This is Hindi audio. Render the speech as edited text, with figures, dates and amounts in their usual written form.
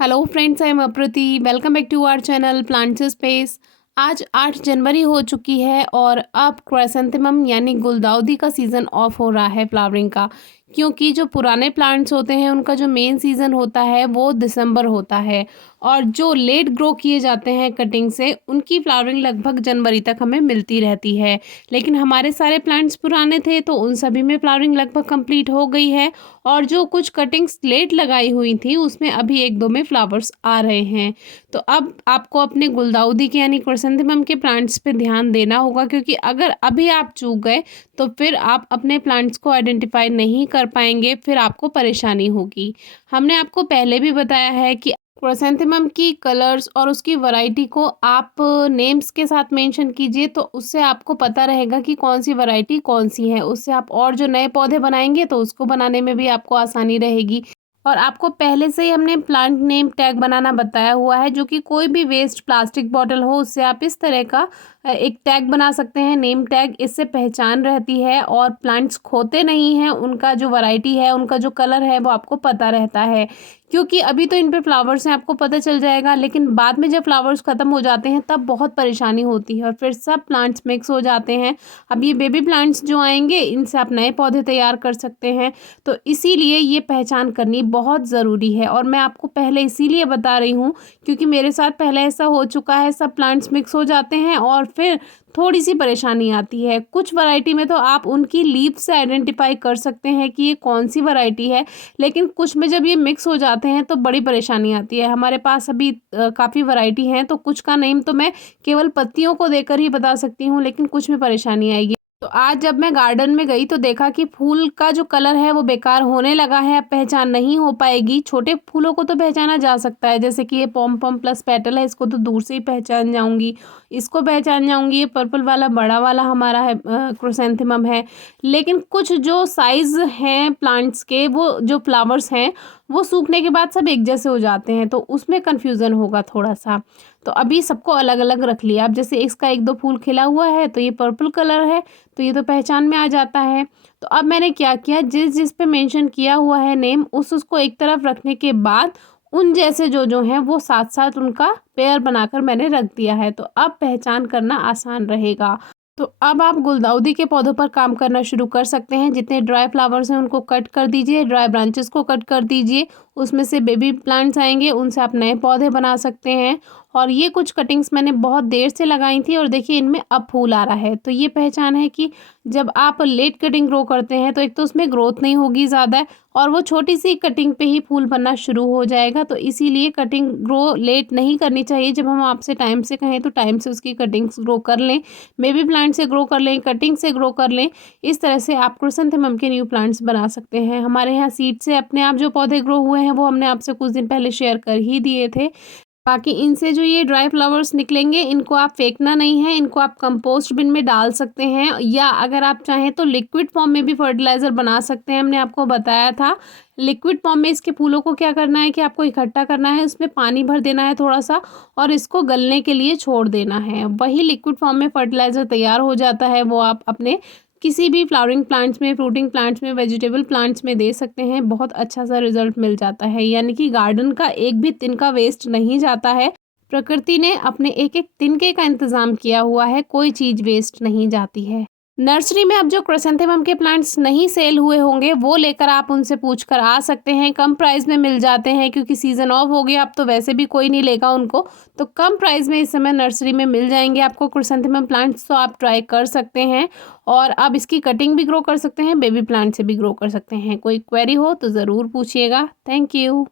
Hello friends, I am Aprati. Welcome back to our channel plants space. आज 8 जनवरी हो चुकी है और अब क्राइसेंथेमम यानी गुलदाउदी का सीज़न ऑफ हो रहा है फ्लावरिंग का, क्योंकि जो पुराने प्लांट्स होते हैं उनका जो मेन सीज़न होता है वो दिसंबर होता है और जो लेट ग्रो किए जाते हैं कटिंग से उनकी फ्लावरिंग लगभग जनवरी तक हमें मिलती रहती है। लेकिन हमारे सारे प्लांट्स पुराने थे तो उन सभी में फ्लावरिंग लगभग कंप्लीट हो गई है और जो कुछ कटिंग्स लेट लगाई हुई थी उसमें अभी एक दो में फ्लावर्स आ रहे हैं। तो अब आपको अपने गुलदाउदी के यानी क्राइसेंथेमम के प्लांट्स पे ध्यान देना होगा, क्योंकि अगर अभी आप चूक गए तो फिर आप अपने प्लांट्स को आइडेंटिफाई नहीं कर पाएंगे, फिर आपको परेशानी होगी। हमने आपको पहले भी बताया है कि क्राइसेंथेमम की कलर्स और उसकी वैरायटी को आप नेम्स के साथ मेंशन कीजिए, तो उससे आपको पता रहेगा कि कौन सी वैरायटी कौन सी है। उससे आप और जो नए पौधे बनाएंगे तो उसको बनाने में भी आपको आसानी रहेगी। और आपको पहले से ही हमने प्लांट नेम टैग बनाना बताया हुआ है, जो कि कोई भी वेस्ट प्लास्टिक बॉटल हो उससे आप इस तरह का एक टैग बना सकते हैं, नेम टैग। इससे पहचान रहती है और प्लांट्स खोते नहीं हैं, उनका जो वैरायटी है, उनका जो कलर है वो आपको पता रहता है। क्योंकि अभी तो इन पे फ्लावर्स हैं, आपको पता चल जाएगा, लेकिन बाद में जब फ्लावर्स ख़त्म हो जाते हैं तब बहुत परेशानी होती है और फिर सब प्लांट्स मिक्स हो जाते हैं। अब ये बेबी प्लांट्स जो आएंगे इनसे आप नए पौधे तैयार कर सकते हैं, तो इसीलिए ये पहचान करनी बहुत ज़रूरी है। और मैं आपको पहले इसीलिए बता रही हूँ क्योंकि मेरे साथ पहले ऐसा हो चुका है, सब प्लांट्स मिक्स हो जाते हैं और फिर थोड़ी सी परेशानी आती है। कुछ वैरायटी में तो आप उनकी लीफ से आइडेंटिफाई कर सकते हैं कि ये कौन सी वैरायटी है, लेकिन कुछ में जब ये मिक्स हो जाते हैं तो बड़ी परेशानी आती है। हमारे पास अभी काफ़ी वैरायटी हैं, तो कुछ का नेम तो मैं केवल पत्तियों को देकर ही बता सकती हूँ, लेकिन कुछ में परेशानी आएगी। तो आज जब मैं गार्डन में गई तो देखा कि फूल का जो कलर है वो बेकार होने लगा है, अब पहचान नहीं हो पाएगी। छोटे फूलों को तो पहचाना जा सकता है, जैसे कि ये पॉम पॉम प्लस पेटल है, इसको तो दूर से ही पहचान जाऊंगी, इसको पहचान जाऊंगी। ये पर्पल वाला बड़ा वाला हमारा है क्राइसेंथेमम है। लेकिन कुछ जो साइज हैं प्लांट्स के, वो जो फ्लावर्स हैं वो सूखने के बाद सब एक जैसे हो जाते हैं, तो उसमें कन्फ्यूज़न होगा थोड़ा सा। तो अभी सबको अलग अलग रख लिया। अब जैसे इसका एक दो फूल खिला हुआ है तो ये पर्पल कलर है, तो ये तो पहचान में आ जाता है। तो अब मैंने क्या किया, जिस जिस पे मेंशन किया हुआ है नेम, उसको एक तरफ रखने के बाद उन जैसे जो जो हैं वो साथ साथ उनका पेयर बनाकर मैंने रख दिया है, तो अब पहचान करना आसान रहेगा। तो अब आप गुलदाउदी के पौधों पर काम करना शुरू कर सकते हैं। जितने ड्राई फ्लावर्स हैं उनको कट कर दीजिए, ड्राई ब्रांचेस को कट कर दीजिए, उसमें से बेबी प्लांट्स आएंगे, उनसे आप नए पौधे बना सकते हैं। और ये कुछ कटिंग्स मैंने बहुत देर से लगाई थी और देखिए इनमें अब फूल आ रहा है, तो ये पहचान है कि जब आप लेट कटिंग ग्रो करते हैं तो एक तो उसमें ग्रोथ नहीं होगी ज़्यादा और वो छोटी सी कटिंग पे ही फूल बनना शुरू हो जाएगा। तो इसीलिए कटिंग ग्रो लेट नहीं करनी चाहिए। जब हम आपसे टाइम से कहें तो टाइम से उसकी कटिंग्स ग्रो कर लें, बेबी प्लांट से ग्रो कर लें, कटिंग से ग्रो कर लें। इस तरह से आप क्राइसेंथेमम के न्यू प्लांट्स बना सकते हैं। हमारे यहाँ सीड से अपने आप जो पौधे ग्रो हुए हैं वो हमने आपसे कुछ दिन पहले शेयर कर ही दिए थे। बाकी इनसे जो ये ड्राई फ्लावर्स निकलेंगे इनको आप फेंकना नहीं है, इनको आप कंपोस्ट बिन में डाल सकते हैं, या अगर आप चाहें तो लिक्विड फॉर्म में भी फर्टिलाइज़र बना सकते हैं। हमने आपको बताया था लिक्विड फॉर्म में इसके फूलों को क्या करना है कि आपको इकट्ठा करना है, उसमें पानी भर देना है थोड़ा सा और इसको गलने के लिए छोड़ देना है। वही लिक्विड फॉर्म में फर्टिलाइज़र तैयार हो जाता है, वो आप अपने किसी भी फ्लावरिंग प्लांट्स में, फ्रूटिंग प्लांट्स में, वेजिटेबल प्लांट्स में दे सकते हैं। बहुत अच्छा सा रिजल्ट मिल जाता है, यानी कि गार्डन का एक भी तिनका वेस्ट नहीं जाता है। प्रकृति ने अपने एक एक तिनके का इंतज़ाम किया हुआ है, कोई चीज़ वेस्ट नहीं जाती है। नर्सरी में अब जो क्राइसेंथेमम के प्लांट्स नहीं सेल हुए होंगे वो लेकर आप उनसे पूछ कर आ सकते हैं। कम प्राइस में मिल जाते हैं क्योंकि सीज़न ऑफ हो गया, अब तो वैसे भी कोई नहीं लेगा उनको, तो कम प्राइस में इस समय नर्सरी में मिल जाएंगे आपको क्राइसेंथेमम प्लांट्स, तो आप ट्राई कर सकते हैं। और अब इसकी कटिंग भी ग्रो कर सकते हैं, बेबी प्लांट से भी ग्रो कर सकते हैं। कोई क्वेरी हो तो ज़रूर पूछिएगा। Thank you.